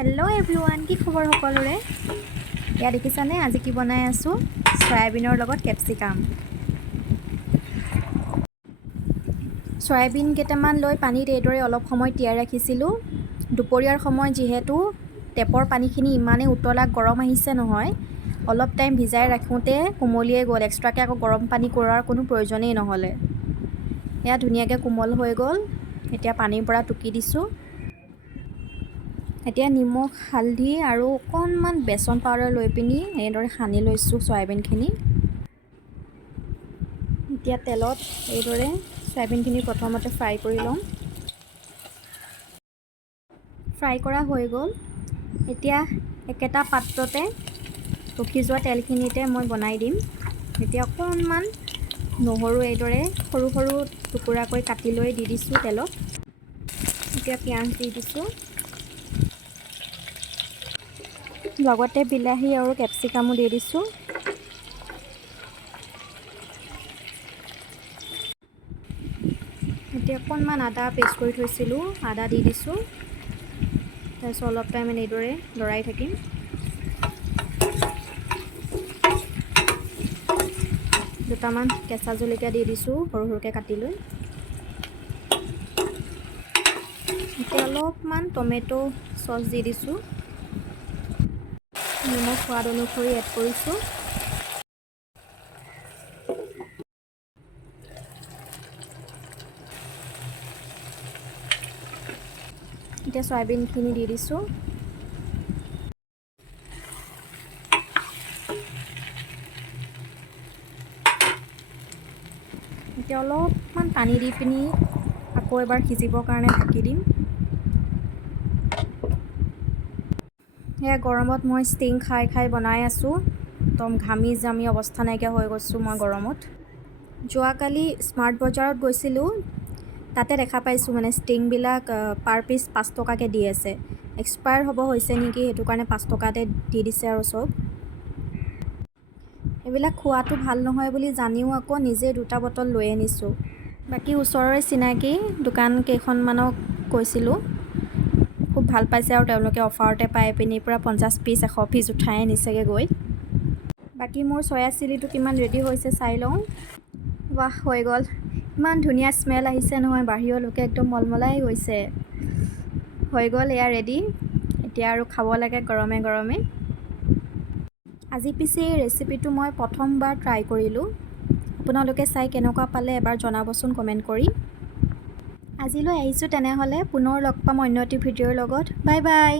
Hello' everyone, কি খবৰ সকলোৰে? এয়া দেখিছানে আজি কি বনাই আছোঁ? চয়াবিনৰ লগত কেপচিকাম। চয়াবিন কেইটামান লৈ পানীত এইদৰে অলপ সময় তিয়াই ৰাখিছিলোঁ। দুপৰীয়াৰ সময় যিহেতু টেপৰ পানীখিনি ইমানেই উতলা গৰম আহিছে নহয়, অলপ টাইম ভিজাই ৰাখোঁতে কোমলিয়ে গ'ল। এক্সট্ৰাকৈ আকৌ গৰম পানী কৰাৰ কোনো প্ৰয়োজনেই নহ'লে। এয়া ধুনীয়াকৈ কোমল হৈ গ'ল। এতিয়া পানীৰ পৰা টুকি দিছোঁ। এতিয়া নিমখ, হালধি আৰু অকণমান বেচন পাউডাৰ লৈ পিনি এইদৰে সানি লৈছোঁ চয়াবিনখিনি। এতিয়া তেলত এইদৰে চয়াবিনখিনি প্ৰথমতে ফ্ৰাই কৰি ল'ম। ফ্ৰাই কৰা হৈ গ'ল। এতিয়া একেটা পাত্ৰতে ৰখি যোৱা তেলখিনিতে মই বনাই দিম। এতিয়া অকণমান নহৰু এইদৰে সৰু সৰু টুকুৰাকৈ কাটি লৈ দি দিছোঁ তেলত। এতিয়া পিঁয়াজ দি দিছোঁ। লগতে বিলাহী আৰু কেপচিকামো দি দিছোঁ। এতিয়া অকণমান আদা পেষ্ট কৰি থৈছিলোঁ, আদা দি দিছোঁ। তাৰপিছত অলপ টাইম এইদৰে লৰাই থাকিম। দুটামান কেঁচা জলকীয়া দি দিছোঁ সৰু সৰুকৈ কাটি লৈ। এতিয়া অলপমান টমেটো চচ দি দিছোঁ। নিমখ সোৱাদ অনুসৰি এড কৰিছোঁ। এতিয়া চয়াবিনখিনি দি দিছোঁ। এতিয়া অলপমান পানী দি পিনি আকৌ এবাৰ সিজিবৰ কাৰণে ঢাকি দিম। এয়া গৰমত মই ষ্টিং খাই খাই বনাই আছোঁ। একদম ঘামি জামি অৱস্থা নাইকিয়া হৈ গৈছোঁ মই গৰমত। যোৱাকালি স্মাৰ্ট বজাৰত গৈছিলোঁ, তাতে দেখা পাইছোঁ মানে ষ্টিংবিলাক পাৰ পিচ 5 টকাকৈ দি আছে। এক্সপায়াৰ হ'ব হৈছে নেকি, সেইটো কাৰণে 5 টকাতে দি দিছে আৰু চব। এইবিলাক খোৱাটো ভাল নহয় বুলি জানিও আকৌ নিজে 2টা বটল লৈ আনিছোঁ। বাকী ওচৰৰে চিনাকি দোকান কেইখনমানক কৈছিলোঁ, খুব ভাল পাইছে আৰু তেওঁলোকে অফাৰতে পাই পিনি পূৰা 50 পিচ 100 পিচ উঠাই আনিছেগৈ গৈ। বাকী মোৰ চয়া চিলিটো কিমান ৰেডি হৈছে চাই লওঁ। বাহ, হৈ গ'ল। ইমান ধুনীয়া স্মেল আহিছে নহয়, বাহিৰলৈকে একদম মলমলাই গৈছে। হৈ গ'ল এয়া ৰেডি। এতিয়া আৰু খাব লাগে গৰমে গৰমে। আজি পিছে এই ৰেচিপিটো মই প্ৰথমবাৰ ট্ৰাই কৰিলোঁ। আপোনালোকে চাই কেনেকুৱা পালে এবাৰ জনাবচোন কমেণ্ট কৰি। আজিলৈ আহিছোঁ তেনেহ'লে, পুনৰ লগ পাম অন্য এটি ভিডিঅ'ৰ লগত। Bye bye.